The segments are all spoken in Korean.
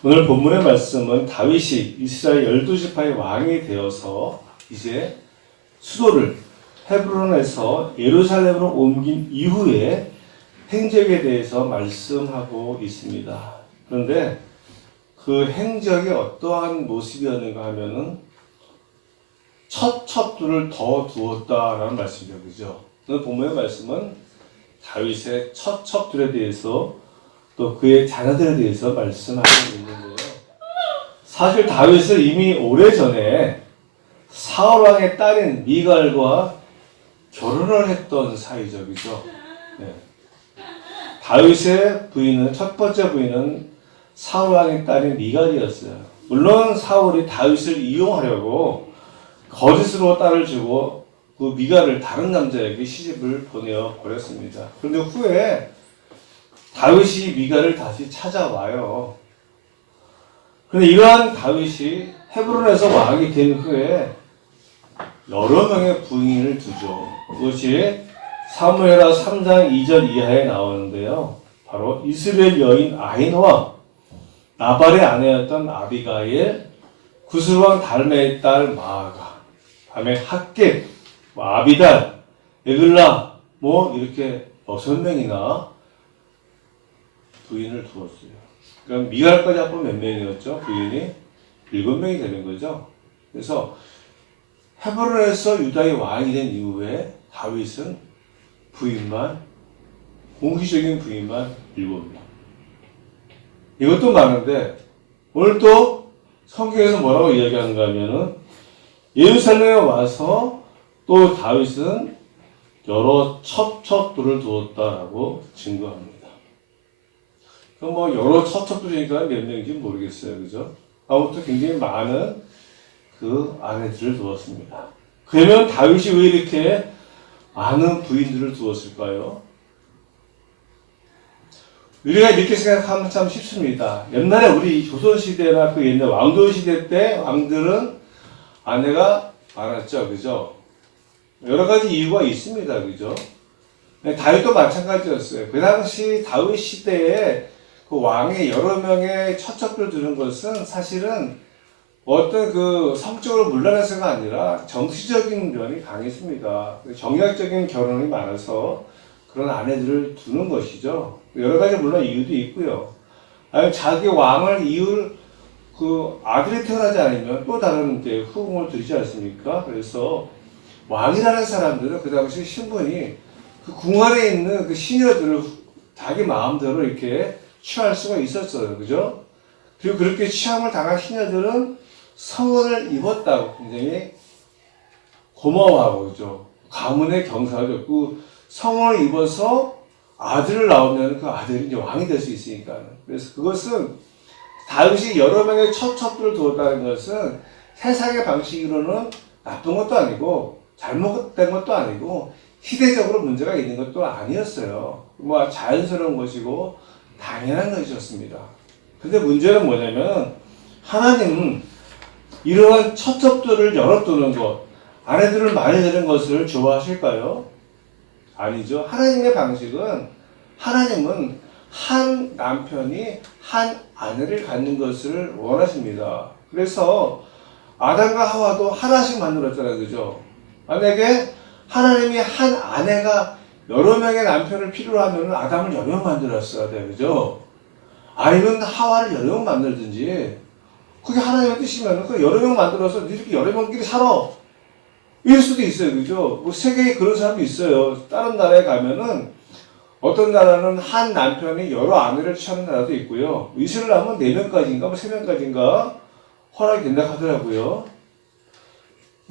오늘 본문의 말씀은 다윗이 이스라엘 12지파의 왕이 되어서 이제 수도를 헤브론에서 예루살렘으로 옮긴 이후에 행적에 대해서 말씀하고 있습니다. 그런데 그 행적이 어떠한 모습이었는가 하면은 첫 첩들을 더 두었다라는 말씀이죠. 그죠? 오늘 본문의 말씀은 다윗의 첫 첩들에 대해서 또 그의 자녀들에 대해서 말씀하고 있는데요. 사실 다윗은 이미 오래전에 사울 왕의 딸인 미갈과 결혼을 했던 사이죠. 그죠? 네. 다윗의 부인은, 첫 번째 부인은 사울 왕의 딸인 미갈이었어요. 물론 사울이 다윗을 이용하려고 거짓으로 딸을 주고 그 미갈을 다른 남자에게 시집을 보내어 버렸습니다. 그런데 후에 다윗이 미갈을 다시 찾아와요. 그런데 이러한 다윗이 헤브론에서 왕이 된 후에 여러 명의 부인을 두죠. 그것이 사무엘하 3장 2절 이하에 나오는데요. 바로 이스라엘 여인 아히노와 나발의 아내였던 아비가일, 구슬왕 달메의 딸 마아가, 다음에 학렙, 아비달, 에글라, 이렇게 6명이나 부인을 두었어요. 그럼 미갈까지 합하면 몇 명이었죠? 부인이 7명이 되는 거죠. 그래서 헤브론에서 유다의 왕이 된 이후에 다윗은 공식적인 부인만 7명. 이것도 많은데 오늘 또 성경에서 뭐라고 이야기하는가 하면은 예루살렘에 와서 또 다윗은 여러 첩들을 두었다라고 증거합니다. 그럼 여러 첩들이니까 몇 명인지 모르겠어요. 그죠? 아무튼 굉장히 많은 그 아내들을 두었습니다. 그러면 다윗이 왜 이렇게 많은 부인들을 두었을까요? 우리가 이렇게 생각하면 참 쉽습니다. 옛날에 우리 조선시대나 그 옛날 왕조시대 때 왕들은 아내가 많았죠. 그죠? 여러 가지 이유가 있습니다. 그죠? 다윗도 마찬가지였어요. 그 당시 다윗 시대에 그 왕의 여러 명의 처첩을 두는 것은 사실은 어떤 그 성적으로 물러나서가 아니라 정치적인 면이 강했습니다. 정략적인 결혼이 많아서 그런 아내들을 두는 것이죠. 여러 가지 물론 이유도 있고요. 아니 자기 왕을 이을 그 아들이 태어나지 않으면 또 다른 이제 후궁을 두지 않습니까? 그래서 왕이라는 사람들은 그 당시 신분이 그 궁 안에 있는 그 시녀들을 자기 마음대로 이렇게 취할 수가 있었어요. 그죠? 그리고 그렇게 취함을 당한 시녀들은 성원을 입었다고 굉장히 고마워하고, 그죠? 가문의 경사가 됐고, 성원을 입어서 아들을 낳으면 그 아들이 이제 왕이 될 수 있으니까. 그래서 그것은 다윗이 여러 명의 첩들을 두었다는 것은 세상의 방식으로는 나쁜 것도 아니고 잘못된 것도 아니고 시대적으로 문제가 있는 것도 아니었어요. 자연스러운 것이고 당연한 것이었습니다. 근데 문제는 뭐냐면 하나님은 이러한 첩들을 열어두는 것, 아내들을 많이 되는 것을 좋아하실까요? 아니죠. 하나님의 방식은 하나님은 한 남편이 한 아내를 갖는 것을 원하십니다. 그래서 아담과 하와도 하나씩 만들었잖아요. 그죠? 만약에 하나님이 한 아내가 여러 명의 남편을 필요로 하면 아담을 여러 명 만들었어야 돼요. 그죠? 아니면 하와를 여러 명 만들든지 그게 하나님의 뜻이면 그 여러 명 만들어서 이렇게 여러 명끼리 살아. 이럴 수도 있어요. 그죠? 세계에 그런 사람도 있어요. 다른 나라에 가면은 어떤 나라는 한 남편이 여러 아내를 취하는 나라도 있고요. 이슬람은 4명까지인가 3명까지인가 허락이 된다 하더라고요.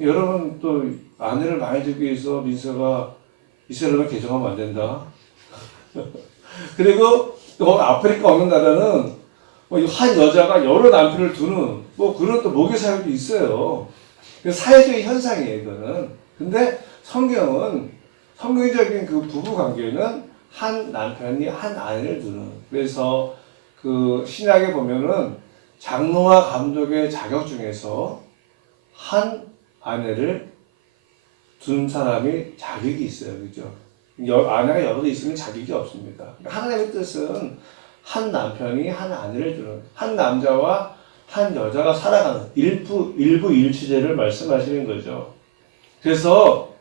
여러분 또 아내를 많이 두기 위해서 민서가 이슬람을 개정하면 안 된다. 그리고 또 아프리카 어느 나라는 한 여자가 여러 남편을 두는 그런 또 모계 사회도 있어요. 사회적인 현상이에요, 이거는. 근데 성경적인 그 부부 관계는 한 남편이 한 아내를 두는. 그래서 그 신약에 보면은 장로와 감독의 자격 중에서 한 아내를 둔 사람이 자격이 있어요, 그죠? 아내가 여러 개 있으면 자격이 없습니다. 하나님의 뜻은 한 남편이 한 아내를 두는, 한 남자와 한 여자가 살아가는 일부일치제를 말씀하시는 거죠. 그래서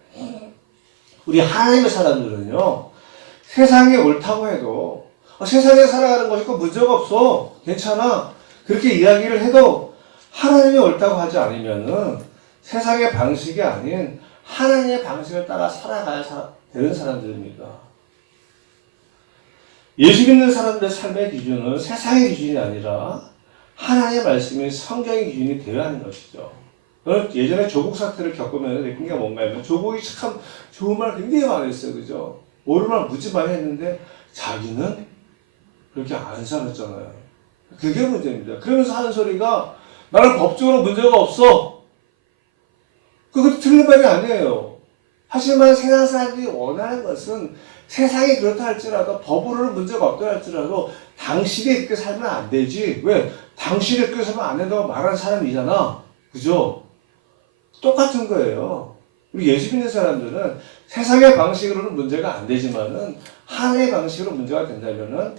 우리 하나님의 사람들은요, 세상에 옳다고 해도 세상에 살아가는 것이 꼭 문제가 없어, 괜찮아, 그렇게 이야기를 해도 하나님이 옳다고 하지 않으면은 세상의 방식이 아닌 하나님의 방식을 따라 살아가야 되는 사람들입니다. 예수 믿는 사람들의 삶의 기준은 세상의 기준이 아니라 하나님의 말씀인 성경의 기준이 되어야 하는 것이죠. 예전에 조국 사태를 겪으면 느낀 게 뭔가 하면 조국이 참 좋은 말 굉장히 많이 했어요. 그죠? 옳은 말 무지 많이 했는데 자기는 그렇게 안 살았잖아요. 그게 문제입니다. 그러면서 하는 소리가 나는 법적으로 문제가 없어. 그것도 틀린 말이 아니에요. 하지만 세상 사람들이 원하는 것은 세상이 그렇다 할지라도 법으로는 문제가 없다 할지라도 당신이 그렇게 살면 안 되지. 왜? 당신이 그렇게 살면 안 된다고 말하는 사람이잖아. 그죠? 똑같은 거예요. 우리 예수 믿는 사람들은 세상의 방식으로는 문제가 안 되지만은 하나님의 방식으로 문제가 된다면은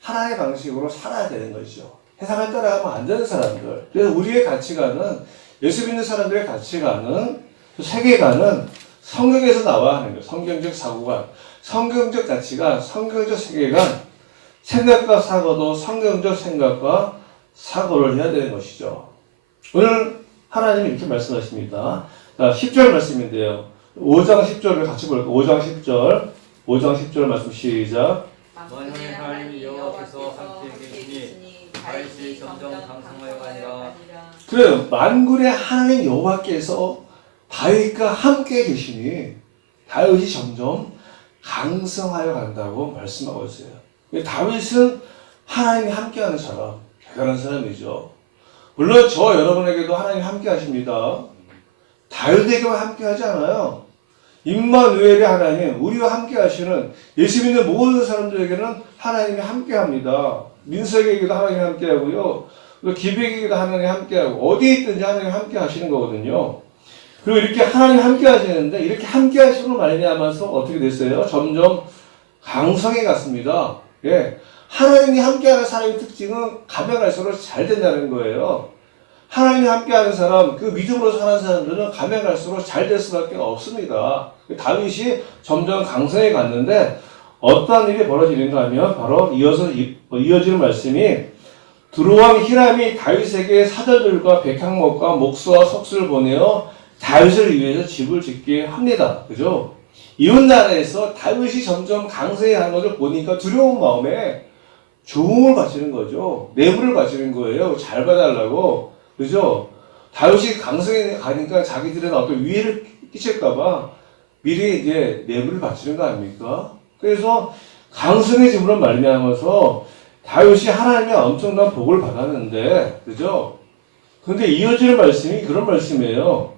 하나님의 방식으로 살아야 되는 것이죠. 세상을 따라가면 안 되는 사람들. 그래서 우리의 가치관은, 예수 믿는 사람들의 가치관은, 세계관은 성경에서 나와야 하는 거예요. 성경적 사고관, 성경적 가치관, 성경적 세계관, 생각과 사고도 성경적 생각과 사고를 해야 되는 것이죠. 오늘 하나님이 이렇게 말씀하십니다. 자, 10절 말씀인데요. 5장 10절을 같이 볼까요? 5장 10절. 5장 10절 말씀 시작. 만군의 하나님 여호와께서 함께 계시니 다윗이 점점 강성하여 가니라. 그래요. 만군의 하나님 여호와께서 다윗과 함께 계시니 다윗이 점점 강성하여 간다고 말씀하고 있어요. 다윗은 하나님이 함께하는 사람, 대단한 사람이죠. 물론 저 여러분에게도 하나님 함께 하십니다. 다윗에게만 함께 하지 않아요. 임마누엘의 하나님, 우리와 함께 하시는 예수 믿는 모든 사람들에게는 하나님이 함께 합니다. 민석에게도 하나님이 함께 하고요. 기백에게도 하나님이 함께 하고, 어디에 있든지 하나님이 함께 하시는 거거든요. 그리고 이렇게 하나님 함께 하시는데, 이렇게 함께 하시는 말미암아서 어떻게 됐어요? 점점 강성해 갔습니다. 예. 하나님이 함께하는 사람의 특징은 가면 갈수록 잘 된다는 거예요. 하나님이 함께하는 사람, 그 믿음으로 사는 사람들은 가면 갈수록 잘 될 수밖에 없습니다. 다윗이 점점 강성해 갔는데 어떠한 일이 벌어지는가 하면 바로 이어지는 말씀이 두루왕 히람이 다윗에게 사절들과 백향목과 목수와 석수를 보내어 다윗을 위해서 집을 짓게 합니다. 그죠? 이웃나라에서 다윗이 점점 강성해 가는 것을 보니까 두려운 마음에 조응을 바치는 거죠. 뇌물을 바치는 거예요. 잘 봐달라고. 그죠? 다윗이 강성해 가니까 자기들은 어떤 위해를 끼칠까봐 미리 이제 뇌물을 바치는 거 아닙니까? 그래서 강성해짐으로 말미암아서 다윗이 하나님의 엄청난 복을 받았는데, 그죠? 근데 이어지는 말씀이 그런 말씀이에요.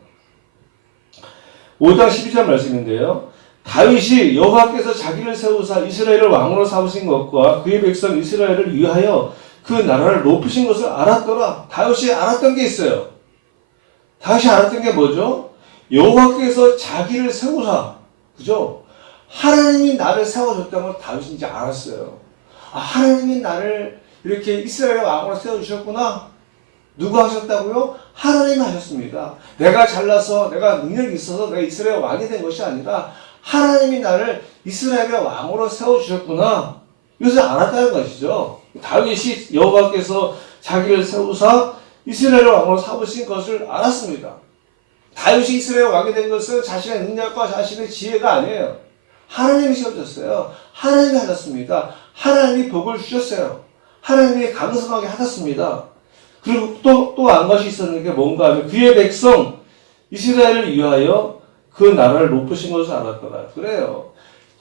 5장 12절 말씀인데요. 다윗이 여호와께서 자기를 세우사 이스라엘을 왕으로 삼으신 것과 그의 백성 이스라엘을 위하여 그 나라를 높이신 것을 알았더라. 다윗이 알았던 게 있어요. 다윗이 알았던 게 뭐죠? 여호와께서 자기를 세우사, 그죠? 하나님이 나를 세워줬다는 걸 다윗이 이제 알았어요. 아, 하나님이 나를 이렇게 이스라엘 왕으로 세워주셨구나. 누가 하셨다고요? 하나님이 하셨습니다. 내가 잘나서, 내가 능력이 있어서 내가 이스라엘 왕이 된 것이 아니라 하나님이 나를 이스라엘의 왕으로 세워주셨구나. 이것을 알았다는 것이죠. 다윗이 여호와께서 자기를 세우사 이스라엘 왕으로 삼으신 것을 알았습니다. 다윗이 이스라엘 왕이 된 것은 자신의 능력과 자신의 지혜가 아니에요. 하나님이 세워졌어요. 하나님이 하셨습니다. 하나님이 복을 주셨어요. 하나님이 강성하게 하셨습니다. 그리고 또 한 것이 있었는 게 뭔가 하면 그의 백성 이스라엘을 위하여 그 나라를 높으신 것을 알았더라. 그래요.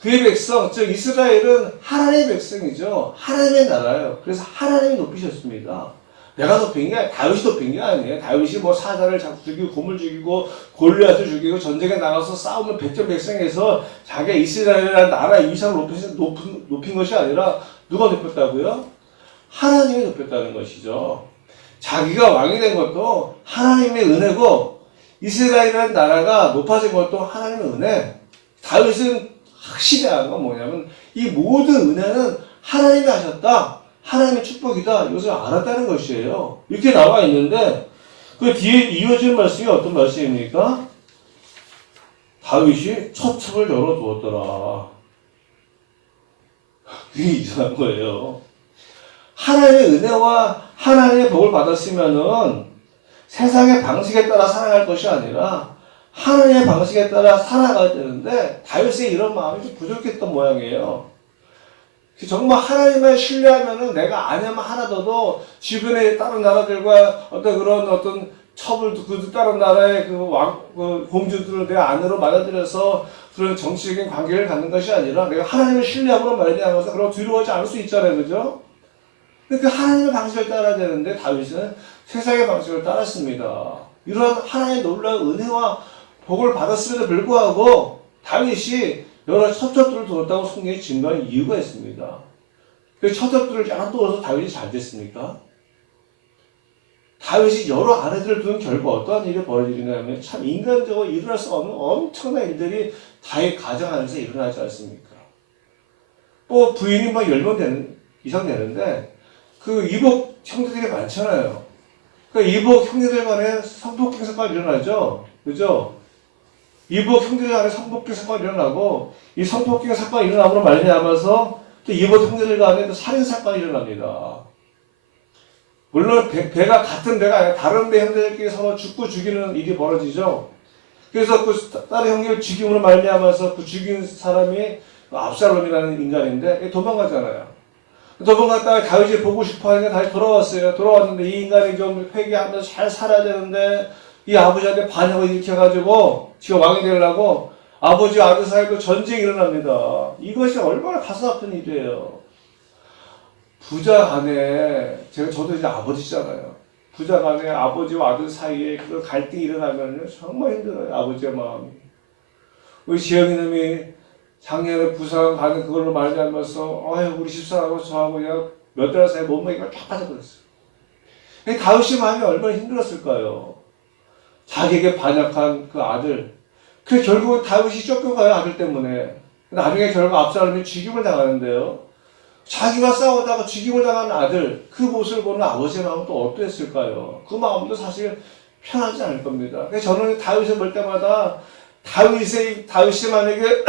그의 백성, 즉 이스라엘은 하나님의 백성이죠. 하나님의 나라예요. 그래서 하나님이 높이셨습니다. 내가 높인 게 다윗이 높인 게 아니에요. 다윗이 뭐 사자를 자꾸 죽이고 곰을 죽이고 골리앗을 죽이고 전쟁에 나가서 싸우면 백전백승해서 자기가 이스라엘이라는 나라의 위상을 높인 것이 아니라 누가 높였다고요? 하나님이 높였다는 것이죠. 자기가 왕이 된 것도 하나님의 은혜고 이스라엘이라는 나라가 높아진 것도 하나님의 은혜. 다윗은 확실히 아는 건 뭐냐면 이 모든 은혜는 하나님이 하셨다. 하나님의 축복이다. 이것을 알았다는 것이에요. 이렇게 나와 있는데 그 뒤에 이어지는 말씀이 어떤 말씀입니까? 다윗이 첩첩을 열어두었더라. 그게 이상한 거예요. 하나님의 은혜와 하나님의 복을 받았으면은 세상의 방식에 따라 살아갈 것이 아니라 하나님의 방식에 따라 살아가야 되는데 다윗의 이런 마음이 좀 부족했던 모양이에요. 정말 하나님을 신뢰하면은 내가 아냐면 하나더도 주변의 다른 나라들과 어떤 첩을 그 다른 나라의 그 공주들을 내 안으로 받아들여서 그런 정치적인 관계를 갖는 것이 아니라 내가 하나님을 신뢰하고는 말미암아서 그런 두려워하지 않을 수 있잖아요, 그죠? 그 하나님의 방식을 따라야 되는데 다윗은 세상의 방식을 따랐습니다. 이런 하나님의 놀라운 은혜와 복을 받았음에도 불구하고 다윗이 여러 첩첩들을 두었다고 성경에 증거한 이유가 있습니다. 그 첩첩들을 쫙 두어서 다윗이 잘 됐습니까? 다윗이 여러 아내들을 둔 결과 어떠한 일이 벌어지냐면 참 인간적으로 일어날 수 없는 엄청난 일들이 다윗 가정 안에서 일어나지 않습니까? 또 부인이 막 10명 이상 되는데 그 이복 형제들이 많잖아요. 그 이복 형제들 간에 성폭행 사건이 일어나죠. 그죠? 이복 형제들 간에 성폭행 사건이 일어나고 이 성폭행 사건이 일어나므로 말미암아서 또 이복 형제들 간에 또 살인 사건이 일어납니다. 물론 배가 같은 배가 아니라 다른 배 형제들끼리 서로 죽고 죽이는 일이 벌어지죠. 그래서 그 다른 형제를 죽임으로 말미암아서 그 죽인 사람이 압살롬이라는 인간인데 도망가잖아요. 도망갔다가 다윗이 보고 싶어 하니까 다시 돌아왔어요. 돌아왔는데 이 인간이 좀 회개하면서 잘 살아야 되는데 이 아버지한테 반역을 일으켜가지고 지가 왕이 되려고 아버지와 아들 사이도 전쟁이 일어납니다. 이것이 얼마나 가슴 아픈 일이에요. 부자 간에 저도 이제 아버지잖아요. 부자 간에 아버지와 아들 사이에 그런 갈등이 일어나면 정말 힘들어요. 아버지의 마음이. 우리 지영이 놈이 작년에 부산 가는 그걸로 말미암아서 우리 집사람하고 저하고 그냥 몇 달 사이에 몸무게가 쫙 빠져버렸어요. 다윗의 마음이 얼마나 힘들었을까요? 자기에게 반역한 그 아들. 그 결국은 다윗이 쫓겨가요, 아들 때문에. 나중에 결국 압살롬이 죽임을 당하는데요. 자기가 싸우다가 죽임을 당하는 아들, 그 모습을 보는 아버지의 마음은 또 어떠했을까요? 그 마음도 사실 편하지 않을 겁니다. 그래서 저는 다윗을 볼 때마다 다윗이 만약에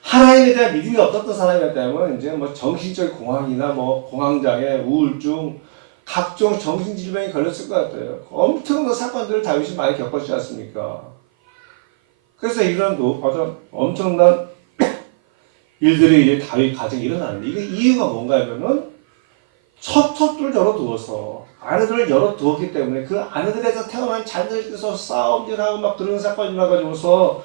하나님에 대한 믿음이 없었던 사람이었다면 이제 뭐 정신적 공황이나 뭐 공황장애, 우울증, 각종 정신질병이 걸렸을 것 같아요. 엄청난 사건들을 다윗이 많이 겪었지 않습니까? 그래서 이런 엄청난 일들이 이제 다윗 가정에 일어나는데 이게 이유가 뭔가 하면은 첩첩들을 열어두어서 아내들을 열어두었기 때문에 그 아내들에서 태어난 자녀들께서 싸움질하고 막 그런 사건이 일어나가지고서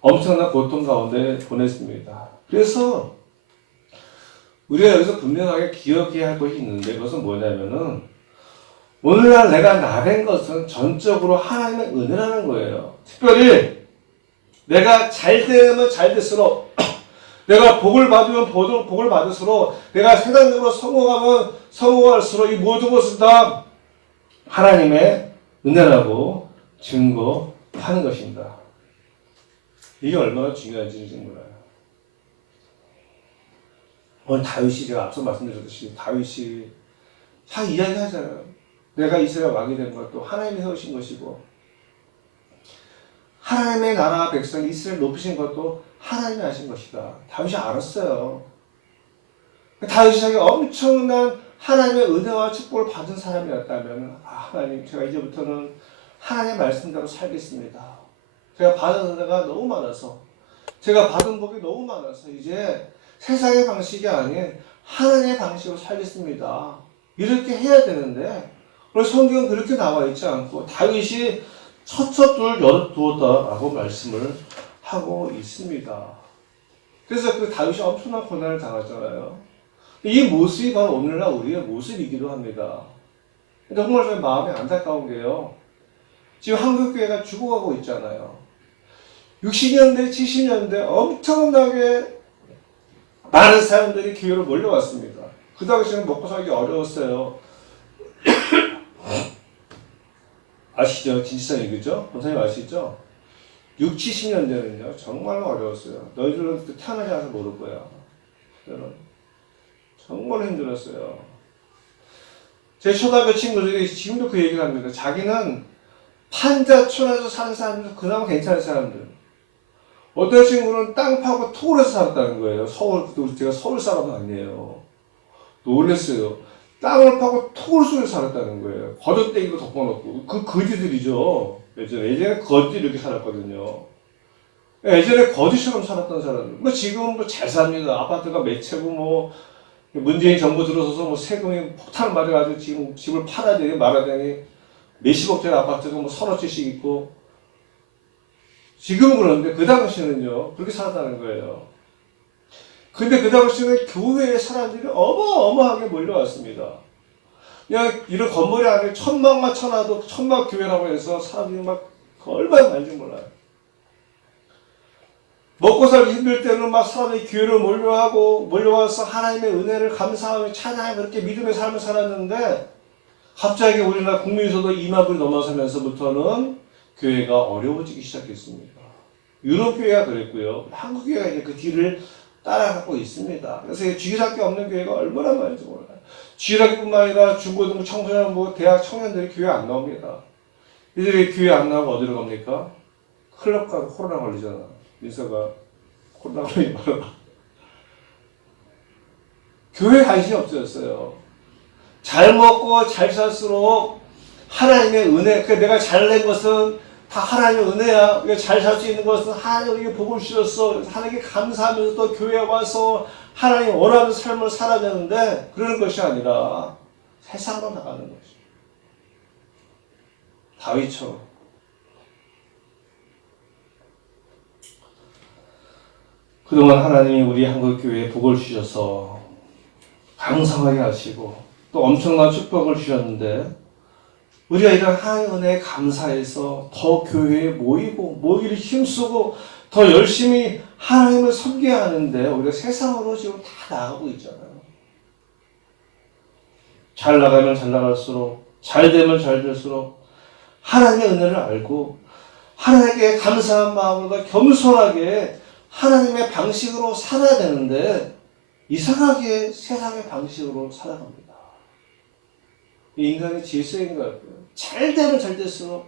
엄청난 고통 가운데 보냈습니다. 그래서 우리가 여기서 분명하게 기억해야 할 것이 있는데 그것은 뭐냐면은 오늘날 내가 나된 것은 전적으로 하나님의 은혜라는 거예요. 특별히 내가 잘 되면 잘 될수록 내가 복을 받으면 복을 받을수록 내가 세상적으로 성공하면 성공할수록 이 모든 것은 다 하나님의 은혜라고 증거하는 것입니다. 이게 얼마나 중요한지 몰라요. 오늘 다윗이 제가 앞서 말씀드렸듯이 다윗이 다 이야기하잖아요. 내가 이스라엘 왕이 된 것도 하나님이 세우신 것이고 하나님의 나라 백성 이스라엘 높이신 것도 하나님이 하신 것이다. 다윗이 알았어요. 다윗이 자기 엄청난 하나님의 은혜와 축복을 받은 사람이었다면 하나님 제가 이제부터는 하나님의 말씀대로 살겠습니다. 제가 받은 은혜가 너무 많아서 제가 받은 복이 너무 많아서 이제 세상의 방식이 아닌 하나님의 방식으로 살겠습니다. 이렇게 해야 되는데 성경은 그렇게 나와 있지 않고 다윗이 첩첩들을 열어두었다라고 말씀을 하고 있습니다. 그래서 그 다윗이 엄청난 고난을 당하잖아요. 이 모습이 바로 오늘날 우리의 모습이기도 합니다. 정말 제 마음이 안타까운 게요. 지금 한국교회가 죽어가고 있잖아요. 60년대, 70년대 엄청나게 많은 사람들이 교회로 몰려왔습니다. 그 당시에는 먹고 살기 어려웠어요. 아시죠? 진지성이 그죠? 권사님 아시죠? 60, 70년대는요 정말 어려웠어요. 너희들은 태어나지 않아서 모를 거야. 정말 힘들었어요. 제 초등학교 친구들이 지금도 그 얘기를 합니다. 자기는 판자촌에서 사는 사람들, 그나마 괜찮은 사람들. 어떤 친구는 땅 파고 토굴에서 살았다는 거예요. 서울, 제가 서울 사람은 아니에요. 놀랬어요. 땅을 파고 토굴 속에 살았다는 거예요. 거저대기로 덮어놓고. 그 거지들이죠. 예전에 거지 이렇게 살았거든요. 예전에 거지처럼 살았던 사람들. 뭐 지금은 뭐 잘 삽니다. 아파트가 몇 채고 뭐 문재인 정부 들어서서 뭐 세금이 폭탄을 맞아가지고 지금 집을 팔아야 되니 말아야 되니 몇십억짜리 아파트가 뭐 서너 채씩 있고. 지금은 그런데 그 당시에는요. 그렇게 살았다는 거예요. 근데 그 당시에는 교회에 사람들이 어마어마하게 몰려왔습니다. 그냥 이런 건물이 안에 천막만 쳐놔도 천막 교회라고 해서 사람들이 막 얼마나 많은지 몰라요. 먹고 살기 힘들 때는 막 사람들이 교회를 몰려와서 하나님의 은혜를 감사하며 찬양하며 그렇게 믿음의 삶을 살았는데 갑자기 우리나라 국민소득 2만 불이 넘어서면서부터는 교회가 어려워지기 시작했습니다. 유럽 교회가 그랬고요. 한국 교회가 이제 그 뒤를 따라가고 있습니다. 그래서 주일학교 없는 교회가 얼마나 많은지 몰라요. 주일학교뿐만 아니라 중고등부 청소년, 대학 청년들이 교회 안 나옵니다. 이들이 교회 안 나오고 어디로 갑니까? 클럽 가서 코로나 걸리잖아. 민서가 코로나 걸리지 말아라. 교회 관심이 없어졌어요. 잘 먹고 잘 살수록 하나님의 은혜, 내가 잘낸 것은 다 하나님의 은혜야. 잘 살 수 있는 것은 하나님 우리에게 복을 주셨어. 하나님께 감사하면서 또 교회에 와서 하나님 원하는 삶을 살아야 되는데 그러는 것이 아니라 세상으로 나가는 것이죠. 다윗처럼. 그동안 하나님이 우리 한국교회에 복을 주셔서 강성하게 하시고 또 엄청난 축복을 주셨는데 우리가 이런 하나님의 은혜에 감사해서 더 교회에 모이를 힘쓰고 더 열심히 하나님을 섬겨야 하는데 우리가 세상으로 지금 다 나가고 있잖아요. 잘 나가면 잘 나갈수록 잘 되면 잘 될수록 하나님의 은혜를 알고 하나님께 감사한 마음으로 겸손하게 하나님의 방식으로 살아야 되는데 이상하게 세상의 방식으로 살아갑니다. 인간의 질서인 것 같고요. 잘 되면 잘 될수록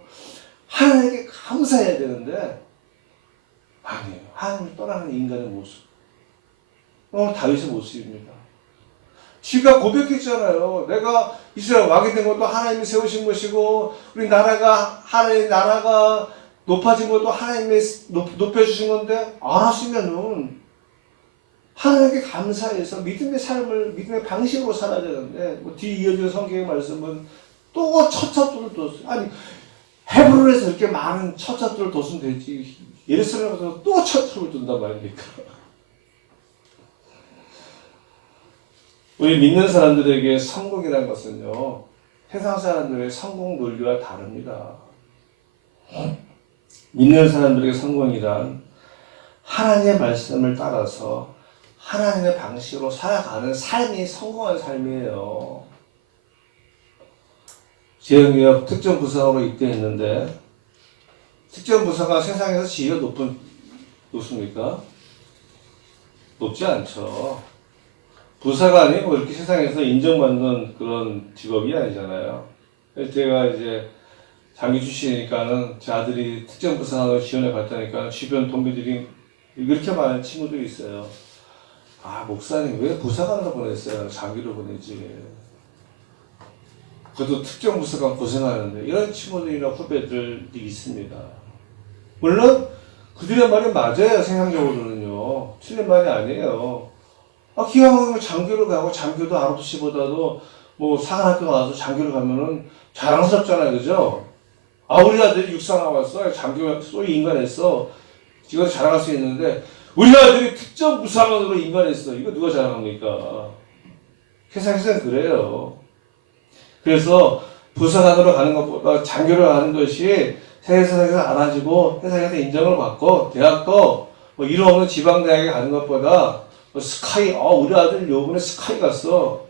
하나님께 감사해야 되는데 아니에요. 하나님을 떠나는 인간의 모습. 오늘 다윗의 모습입니다. 지가 고백했잖아요. 내가 이스라엘 왕이 된 것도 하나님이 세우신 것이고 우리 나라가 하나님의 나라가 높아진 것도 하나님이 높여주신 건데 알았으면은 하나님께 감사해서 믿음의 삶을 믿음의 방식으로 살아야 되는데 뒤 이어지는 성경의 말씀은 또 첫 뒀어요. 아니 헤브론에서 이렇게 많은 첫 뒀으면 되지 예루살렘에서 또 첫 둔단 말입니까? 우리 믿는 사람들에게 성공이라는 것은요 세상 사람들의 성공 논리와 다릅니다. 믿는 사람들에게 성공이란 하나님의 말씀을 따라서 하나님의 방식으로 살아가는 삶이 성공한 삶이에요. 재영이가 특정 부서로 입대했는데 특정 부서가 세상에서 지위가 높습니까? 높지 않죠. 부사가 아니고 이렇게 세상에서 인정받는 그런 직업이 아니잖아요. 그래서 제가 이제 장기 출신이니까는 제 아들이 특정 부사로 지원해 갔다니까 주변 동기들이 이렇게 많은 친구들이 있어요. 아, 목사님 왜 부사관으로 보냈어요? 장기로 보내지. 그래도 특정 부사관 고생하는데 이런 친구들이나 후배들이 있습니다. 물론 그들의 말이 맞아요. 세상적으로는요. 틀린 말이 아니에요. 기왕이면 장교를 가고 장교도 ROTC보다도 뭐 사관학교 나와서 장교를 가면은 자랑스럽잖아요. 그죠? 우리 아들이 육사 나왔어. 장교 소위 인간했어. 이거 자랑할 수 있는데 우리 아들이 특정 부사관으로 인간했어. 이거 누가 자랑합니까? 세상에서는 그래요. 그래서 부사관으로 가는 것보다 장교를 가는 것이 세상에서 알아지고 세상에서 인정을 받고 대학도 뭐 이름 없는 지방대학에 가는 것보다 스카이, 우리 아들 요번에 스카이 갔어.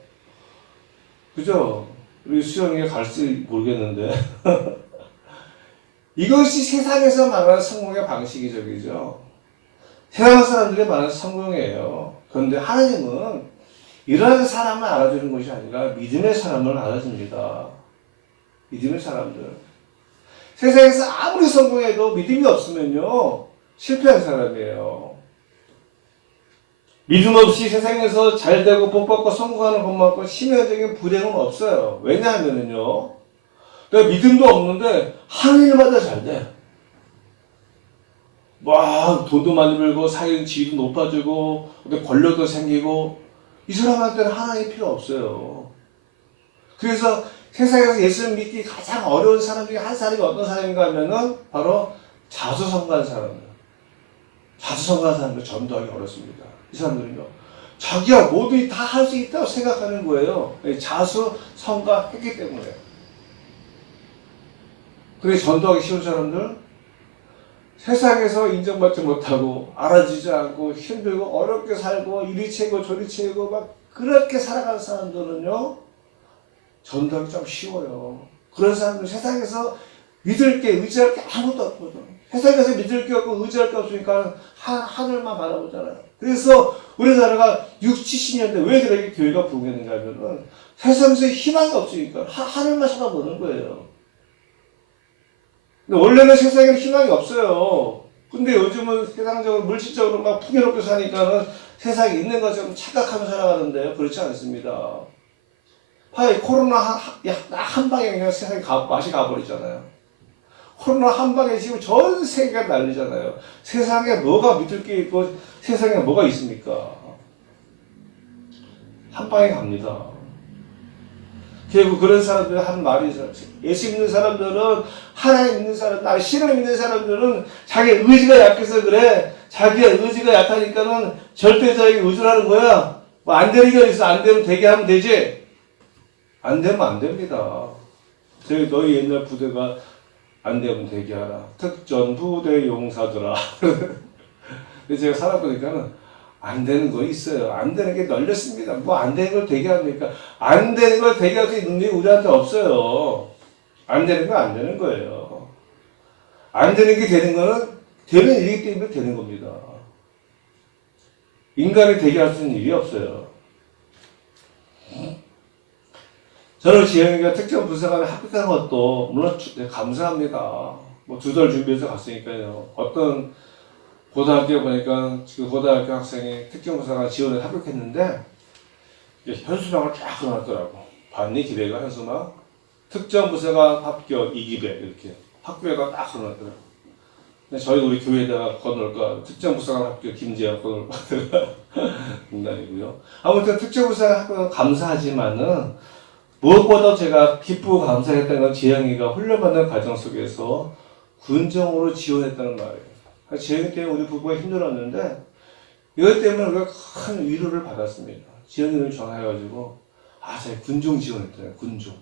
그죠? 우리 수영이가 갈지 모르겠는데. 이것이 세상에서 말하는 성공의 방식이죠. 그죠? 세상 사람들이 말하는 성공이에요. 그런데 하나님은 이러한 사람을 알아주는 것이 아니라 믿음의 사람을 알아줍니다. 믿음의 사람들. 세상에서 아무리 성공해도 믿음이 없으면요, 실패한 사람이에요. 믿음 없이 세상에서 잘 되고 복 받고 성공하는 것만큼 심연적인 불행은 없어요. 왜냐하면요, 내가 믿음도 없는데 하는 일마다 잘 돼. 막 돈도 많이 벌고 사회 지위도 높아지고 권력도 생기고, 이 사람한테는 하나님이 필요 없어요. 그래서 세상에서 예수를 믿기 가장 어려운 사람 중에 한 사람이 어떤 사람인가 하면은 바로 자수성가한 사람이에요. 자수성가한 사람들 전도하기 어렵습니다. 이 사람들은요, 자기야 뭐든지 다 할 수 있다고 생각하는 거예요. 자수성가했기 때문에. 그래 전도하기 쉬운 사람들, 세상에서 인정받지 못하고 알아주지 않고 힘들고 어렵게 살고 이리 채고 저리 채고 막 그렇게 살아가는 사람들은요, 전도하기 좀 쉬워요. 그런 사람들 세상에서 믿을 게, 의지할 게 아무것도 없거든. 세상에서 믿을 게 없고 의지할 게 없으니까 하늘만 바라보잖아요. 그래서 우리나라가 60, 70년대 왜 그렇게 교회가 부흥했는가 하면은 세상에서 희망이 없으니까 하늘만 쳐다보는 거예요. 근데 원래는 세상에는 희망이 없어요. 근데 요즘은 세상적으로 물질적으로 막 풍요롭게 사니까는 세상에 있는 것처럼 착각하며 살아가는데요. 그렇지 않습니다. 코로나 한 방에 그냥 세상에 맛이 가버리잖아요. 코로나 한 방에 지금 전 세계가 난리잖아요. 세상에 뭐가 믿을 게 있고 세상에 뭐가 있습니까? 한 방에 갑니다. 결국 그런 사람들이 하는 말이 있어요. 예수 믿는 사람들은, 하나님 믿는 사람들, 신을 믿는 사람들은 자기 의지가 약해서 그래. 자기의 의지가 약하니까는 절대적인 의지를 하는 거야. 뭐 안 되는 게 있어. 안 되면 되게 하면 되지. 안 되면 안 됩니다. 저희 너희 옛날 부대가 안 되면 되게 하라. 특전 부대 용사들아. 근데 제가 살아보니까는 안 되는 거 있어요. 안 되는 게 널렸습니다. 뭐 안 되는 걸 되게 합니까? 안 되는 걸 되게 할 수 있는 능력이 우리한테 없어요. 안 되는 건 안 되는 거예요. 안 되는 게 되는 거는 되는 일이기 때문에 되는 겁니다. 인간이 되게 할 수 있는 일이 없어요. 저는 지영이가 특정 부사관에 합격한 것도 물론 감사합니다. 뭐 2달 준비해서 갔으니까요. 어떤 고등학교 보니까 그 고등학교 학생이 특정 부사관 지원에 합격했는데 현수막을 쫙 그려놨더라고. 봤니? 기대가 현수막. 특정 부사관 합격 2기배 이렇게 학교에다 딱 그려놨더라고. 근데 저희 우리 교회에다가 건널까 특정 부사관 합격 김재현 건널까 농담이고요. 아무튼 특정 부사관 합격은 감사하지만은 무엇보다 제가 기쁘고 감사했던 건 지영이가 훈련받는 과정 속에서 군정으로 지원했다는 말이에요. 지영이 때문에 우리 부부가 힘들었는데 이것 때문에 우리가 큰 위로를 받았습니다. 지영이를 전화해가지고 제가 군종 지원했잖아요. 군종.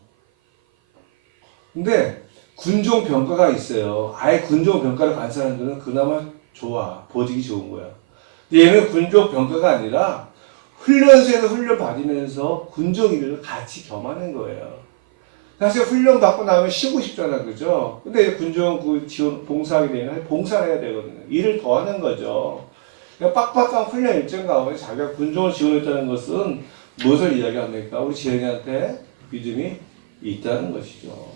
근데 군종 병가가 있어요. 아예 군종 병가를 간 사람들은 그나마 좋아. 보직이 좋은 거야. 근데 얘는 군종 병가가 아니라 훈련소에서 훈련 받으면서 군종 일을 같이 겸하는 거예요. 사실 훈련 받고 나면 쉬고 싶잖아, 그죠? 근데 군종 그 지원 봉사하게 되면 봉사를 해야 되거든요. 일을 더 하는 거죠. 그러니까 빡빡한 훈련 일정 가운데 자기가 군종을 지원했다는 것은 무엇을 이야기합니까? 우리 지영이한테 믿음이 있다는 것이죠.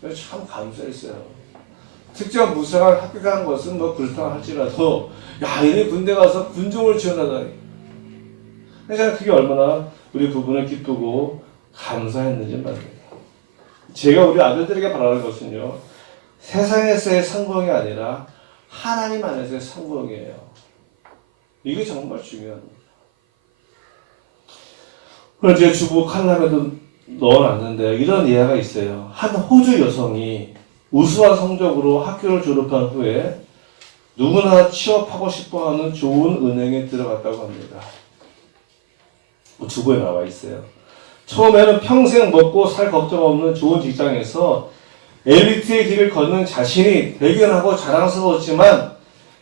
그래서 참 감사했어요. 특정 부사관 합격한 것은 뭐 그렇다 할지라도, 얘네 군대 가서 군종을 지원하다니. 그래서 그게 얼마나 우리 부부는 기쁘고 감사했는지 말입니다. 제가 우리 아들들에게 바라는 것은요, 세상에서의 성공이 아니라 하나님 안에서의 성공이에요. 이게 정말 중요합니다. 그걸 제 주부 칼럼에도 넣어놨는데 이런 예화가 있어요. 한 호주 여성이 우수한 성적으로 학교를 졸업한 후에 누구나 취업하고 싶어하는 좋은 은행에 들어갔다고 합니다. 주부에 나와 있어요. 처음에는 평생 먹고 살 걱정 없는 좋은 직장에서 엘리트의 길을 걷는 자신이 대견하고 자랑스러웠지만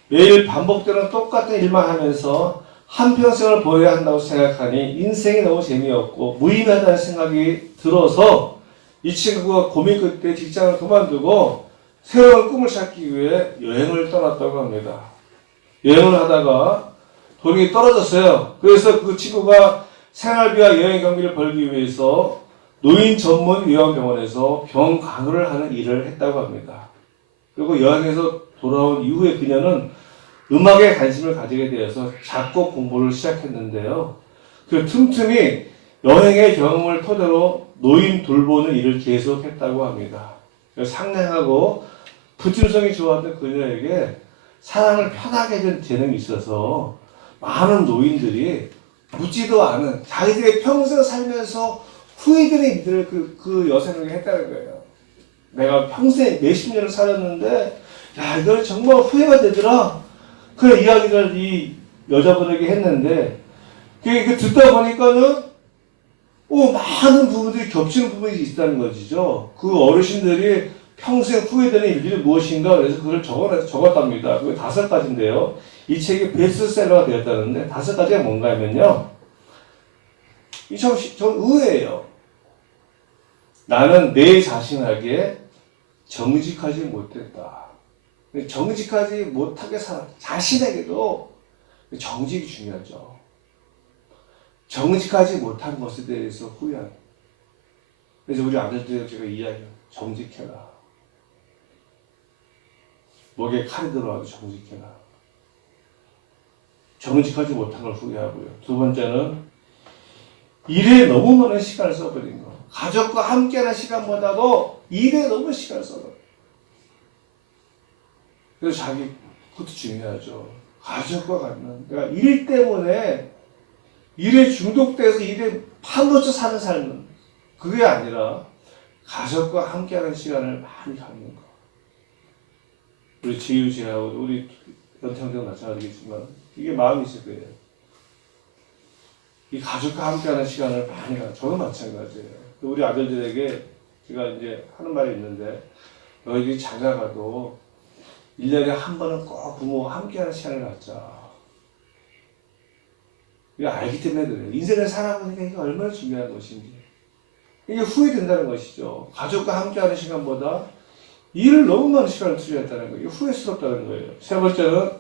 매일 반복되는 똑같은 일만 하면서 한평생을 보여야 한다고 생각하니 인생이 너무 재미없고 무의미하다는 생각이 들어서 이 친구가 고민 끝에 직장을 그만두고 새로운 꿈을 찾기 위해 여행을 떠났다고 합니다. 여행을 하다가 돈이 떨어졌어요. 그래서 그 친구가 생활비와 여행 경비를 벌기 위해서 노인 전문 요양병원에서 병 간호를 하는 일을 했다고 합니다. 그리고 여행에서 돌아온 이후에 그녀는 음악에 관심을 가지게 되어서 작곡 공부를 시작했는데요. 그 틈틈이 여행의 경험을 토대로 노인 돌보는 일을 계속했다고 합니다. 상냥하고 부침성이 좋았던 그녀에게 사람을 편하게 해준 재능이 있어서 많은 노인들이 묻지도 않은 자기들의 평생 살면서 후회되는 일들을 그 여성에게 했다는 거예요. 내가 평생 몇십 년을 살았는데 야 이건 정말 후회가 되더라. 그런 이야기를 이 여자분에게 했는데 그 듣다 보니까는 많은 부분들이 겹치는 부분이 있다는 것이죠. 그 어르신들이 평생 후회되는 일들이 무엇인가 그래서 그걸 적었답니다. 그게 5가지인데요. 이 책이 베스트셀러가 되었다는데 5가지가 뭔가 하면요. 전 의외예요. 나는 내 자신에게 정직하지 못했다. 정직하지 못하게 살았다. 자신에게도 정직이 중요하죠. 정직하지 못한 것에 대해서 후회하는. 그래서 우리 아들들에게 제가 이야기해요. 정직해라. 목에 칼이 들어와도 정직해라. 정직하지 못한 걸 후회하고요. 두 번째는 일에 너무 많은 시간을 써버린 거. 가족과 함께하는 시간보다도 일에 너무 시간을 써버려. 그래서 그것도 중요하죠. 가족과 갖는. 그러니까 일 때문에 일에 중독돼서 일에 파묻혀 사는 삶은 그게 아니라 가족과 함께하는 시간을 많이 갖는 거. 우리 지우지하고 우리 연평도 마찬가지겠지만 이게 마음이 있을 거예요. 이 가족과 함께하는 시간을 많이 갖는. 저도 마찬가지예요. 우리 아들들에게 제가 이제 하는 말이 있는데 너희들이 장가가도 1년에 한 번은 꼭 부모와 함께하는 시간을 갖자. 이거 알기 때문에 그래요. 인생을 살아보니까 이게 얼마나 중요한 것인지. 이게 후회된다는 것이죠. 가족과 함께하는 시간보다 일을 너무 많은 시간을 투자했다는 거예요. 이게 후회스럽다는 거예요. 세 번째는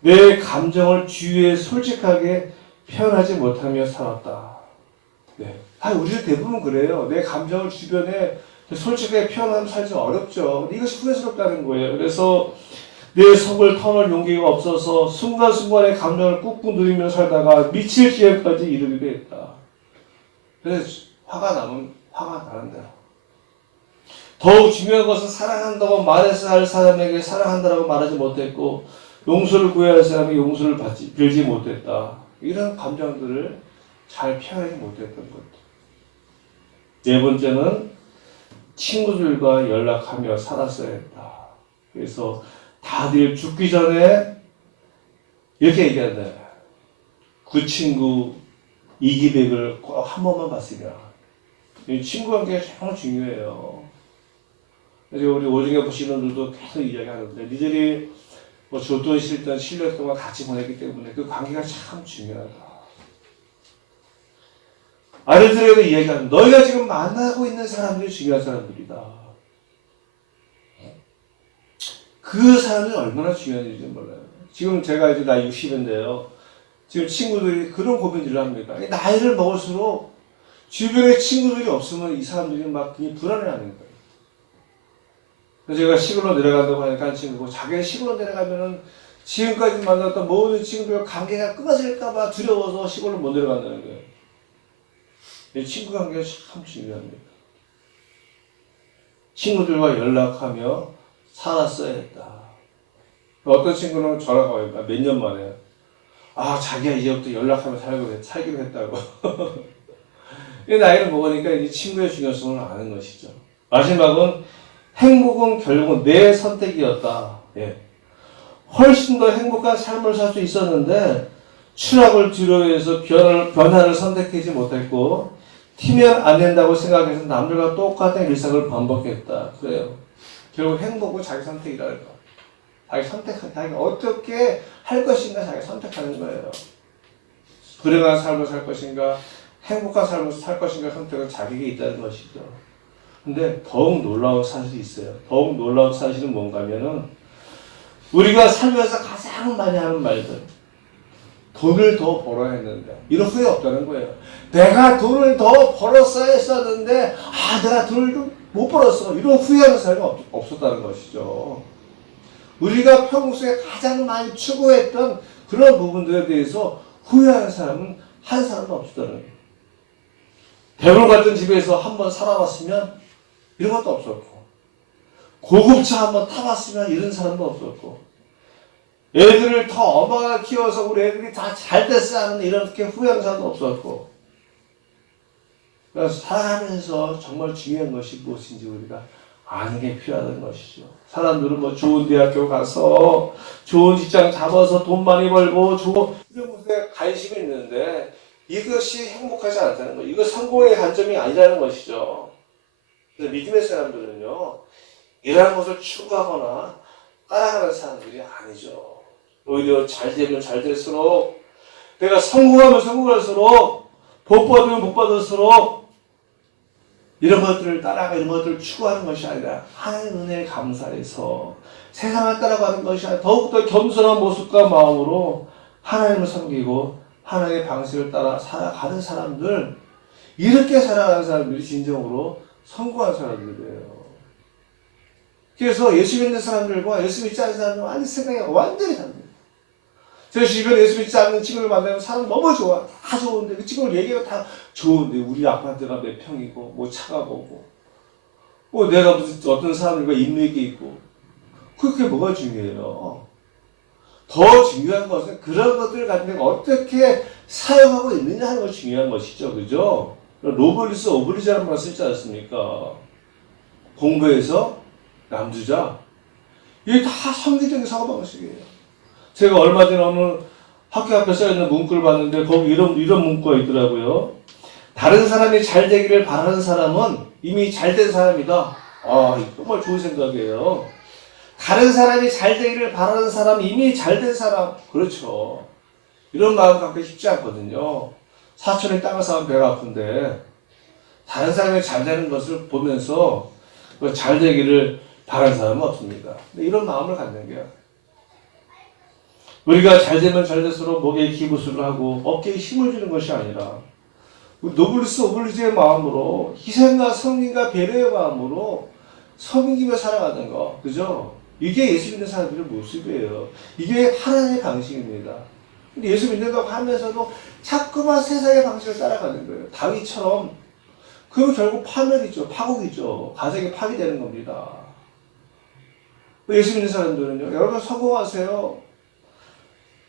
내 감정을 주위에 솔직하게 표현하지 못하며 살았다. 네. 우리도 대부분 그래요. 내 감정을 주변에 솔직하게 표현하면 살기 어렵죠. 근데 이것이 후회스럽다는 거예요. 그래서 내 속을 터널 용기가 없어서 순간순간의 감정을 꾹꾹 누리며 살다가 미칠 지경까지 이르기도 했다. 그래서 화가 나면 화가 나는 대로. 더욱 중요한 것은 사랑한다고 말해서 할 사람에게 사랑한다고 말하지 못했고 용서를 구해야 할 사람이 용서를 빌지 못했다. 이런 감정들을 잘 표현하지 못했던 것. 네 번째는 친구들과 연락하며 살았어야 했다. 그래서 다들 죽기 전에 이렇게 얘기한다. 그 친구 이기백을 꼭 한 번만 봤으면. 친구 관계가 정말 중요해요. 그래서 우리 오중에 보시는 분들도 계속 이야기하는데 니들이 뭐 줬던 싫던 7년 동안 같이 보냈기 때문에 그 관계가 참 중요하다. 아들들에게도 이야기하는 너희가 지금 만나고 있는 사람들이 중요한 사람들이다. 그 사람들이 얼마나 중요한지 몰라요. 지금 제가 이제 나이 60인데요. 지금 친구들이 그런 고민들을 합니다. 나이를 먹을수록 주변에 친구들이 없으면 이 사람들이 막 그냥 불안해하는 거예요. 그래서 제가 시골로 내려간다고 하니까 한 친구고 자기가 시골로 내려가면은 지금까지 만났던 모든 친구들과 관계가 끊어질까봐 두려워서 시골로 못 내려간다는 거예요. 친구 관계가 참 중요합니다. 친구들과 연락하며 살았어야 했다. 어떤 친구는 전화가 와요. 몇 년 만에. 자기가 이제부터 연락하며 살기로 했다고. 나이를 먹으니까 이제 친구의 중요성을 아는 것이죠. 마지막은 행복은 결국은 내 선택이었다. 예. 훨씬 더 행복한 삶을 살 수 있었는데 추락을 두려워해서 변화를 선택하지 못했고 튀면 안 된다고 생각해서 남들과 똑같은 일상을 반복했다. 그래요. 결국 행복은 자기 선택이라는 거. 자기가 어떻게 할 것인가 자기가 선택하는 거예요. 불행한 삶을 살 것인가 행복한 삶을 살 것인가 선택은 자기에게 있다는 것이죠. 근데 더욱 놀라운 사실이 있어요. 더욱 놀라운 사실은 뭔가 하면은 우리가 살면서 가장 많이 하는 말들 돈을 더 벌어야 했는데 이런 후회 없다는 거예요. 내가 돈을 더 벌었어야 했었는데 내가 돈을 좀 못 벌었어. 이런 후회하는 사람이 없었다는 것이죠. 우리가 평소에 가장 많이 추구했던 그런 부분들에 대해서 후회하는 사람은 한 사람도 없었다는 거예요. 배불 같은 집에서 한번 살아봤으면 이런 것도 없었고, 고급차 한번 타봤으면 이런 사람도 없었고, 애들을 더 엄하게 키워서 우리 애들이 다 잘 됐어야 하는 이렇게 후회하는 사람도 없었고, 그래서 살아가면서 정말 중요한 것이 무엇인지 우리가 아는 게 필요하다는 것이죠. 사람들은 뭐 좋은 대학교 가서 좋은 직장 잡아서 돈 많이 벌고 이런 것에 관심이 있는데 이것이 행복하지 않다는 거예요. 이거 성공의 관점이 아니라는 것이죠. 그래서 믿음의 사람들은요, 이러한 것을 추구하거나 따라가는 사람들이 아니죠. 오히려 잘 되면 잘 될수록, 내가 성공하면 성공할수록, 복 받으면 복 받을수록 이런 것들을 따라가 이런 것들을 추구하는 것이 아니라 하나님의 은혜에 감사해서 세상을 따라가는 것이 아니라 더욱더 겸손한 모습과 마음으로 하나님을 섬기고 하나님의 방식을 따라 살아가는 사람들, 이렇게 살아가는 사람들이 진정으로 성공한 사람들이에요. 그래서 예수 믿는 사람들과 예수 믿지 않는 사람들 완전 생각이 완전히 다릅니다. 제 주변에 예수 믿지 않는 친구를 만나면 사람 너무 좋아. 다 좋은데 그 친구를 얘기가 다 좋은데 우리 아파트가 몇 평이고 뭐 차가 뭐고 뭐 내가 무슨 어떤 사람들과 인맥이 있고 그게 뭐가 중요해요. 더 중요한 것은 그런 것들을 가지고 내가 어떻게 사용하고 있느냐 하는 것이 중요한 것이죠. 그죠? 노블리스 오블리자라는 말 쓰지 않습니까? 공부해서 남주자. 이게 다 성기적인 사고방식이에요. 제가 얼마 전에 어느 학교 앞에 써있는 문구를 봤는데 거기 이런 문구가 있더라고요. 다른 사람이 잘 되기를 바라는 사람은 이미 잘 된 사람이다. 정말 좋은 생각이에요. 다른 사람이 잘 되기를 바라는 사람, 이미 잘 된 사람. 그렇죠. 이런 마음 갖기 쉽지 않거든요. 사촌이 땅을 사면 배가 아픈데 다른 사람이 잘 되는 것을 보면서 잘 되기를 바라는 사람은 없습니다. 근데 이런 마음을 갖는 게요. 우리가 잘 되면 잘 될수록 목에 기부수를 하고 어깨에 힘을 주는 것이 아니라 노블리스 오블리주의 마음으로 희생과 성민과 배려의 마음으로 섬기며 살아가는 거, 그죠? 이게 예수 믿는 사람들의 모습이에요. 이게 하나님의 방식입니다. 근데 예수 믿는다고 하면서도 자꾸만 세상의 방식을 따라가는 거예요. 다윗처럼. 그럼 결국 파멸이죠. 파국이죠. 가정이 파괴되는 겁니다. 예수 믿는 사람들은요, 여러분 성공하세요.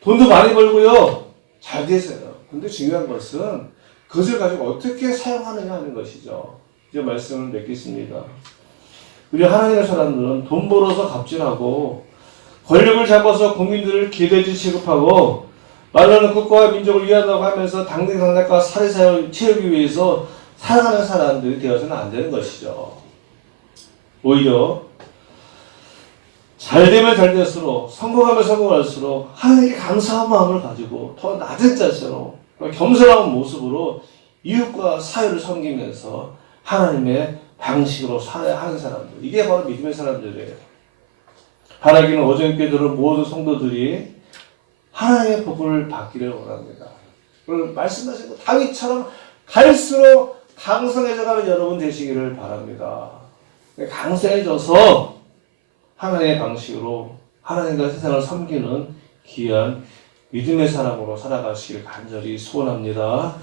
돈도 많이 벌고요. 잘 되세요. 근데 중요한 것은 그것을 가지고 어떻게 사용하느냐 하는 것이죠. 이제 말씀을 맺겠습니다. 우리 하나님의 사람들은 돈 벌어서 갑질하고 권력을 잡아서 국민들을 기대지 취급하고 말로는 국가와 민족을 위한다고 하면서 당대당락과 사리사욕을 채우기 위해서 살아가는 사람들이 되어서는 안 되는 것이죠. 오히려 잘 되면 잘 될수록 성공하면 성공할수록 하나님께 감사한 마음을 가지고 더 낮은 자세로 겸손한 모습으로 이웃과 사회를 섬기면서 하나님의 방식으로 살아야 하는 사람들, 이게 바로 믿음의 사람들이에요. 바라기는 오전교회 들은 모든 성도들이 하나님의 복을 받기를 원합니다. 그걸 말씀하신 다윗처럼 갈수록 강성해져가는 여러분 되시기를 바랍니다. 강성해져서 하나님의 방식으로 하나님과 세상을 섬기는 귀한 믿음의 사람으로 살아가시길 간절히 소원합니다.